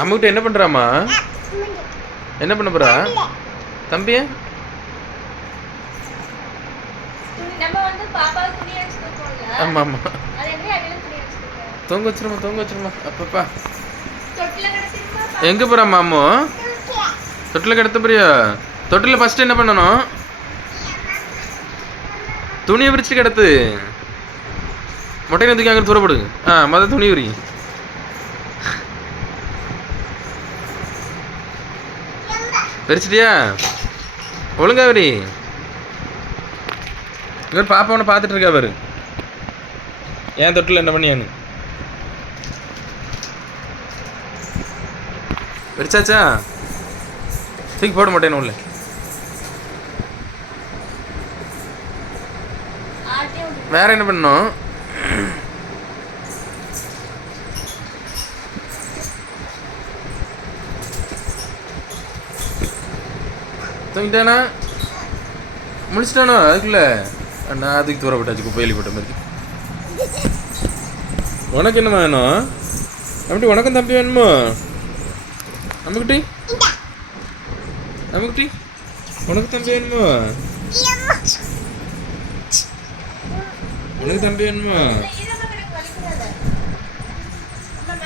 அம்முக்கிட்ட என்ன பண்ணுறாம்மா என்ன பண்ண தம்பியா? அடிச்சு கொடுப்போம்ல. ஆமாம் ஆமாம் தொங்க வச்சிருமா தொங்க வச்சிருமா. அப்பப்பா எங்கே போகிறாம்மா அம்மு தொட்டில் கிடத்த போறியா? தொட்டில் ஃபஸ்ட்டு என்ன பண்ணணும்? துணியை விரிச்சு கிடத்து மொட்டையை தூக்கி அங்கே தூரப்படு ஆ மொதல் துணி விரி வெறிச்சிட்டியா ஒழுங்கா விரி இவர் பாப்பாவனை பார்த்துட்டு இருக்கா பாரு. ஏன் தொட்டில் என்ன பண்ணியான்னு. விரிச்சாச்சா தூக்கி போட மாட்டேன் உள்ள. வேற என்ன பண்ணும் தூங்கிட்டானா? முடிச்சிட்டானோ? அதுக்குள்ள? நான் அதுக்கு தூர போட்டாச்சு குப்பையில போட்ட மாதிரி. உனக்கு என்ன வேணும்? அப்படி உனக்கும் தம்பி வேணுமோ? நம்மக்கிட்டி நம்மக்கிட்டி உனக்கு தம்பி வேணுமோ? உனக்கு தம்பி வேணுமா?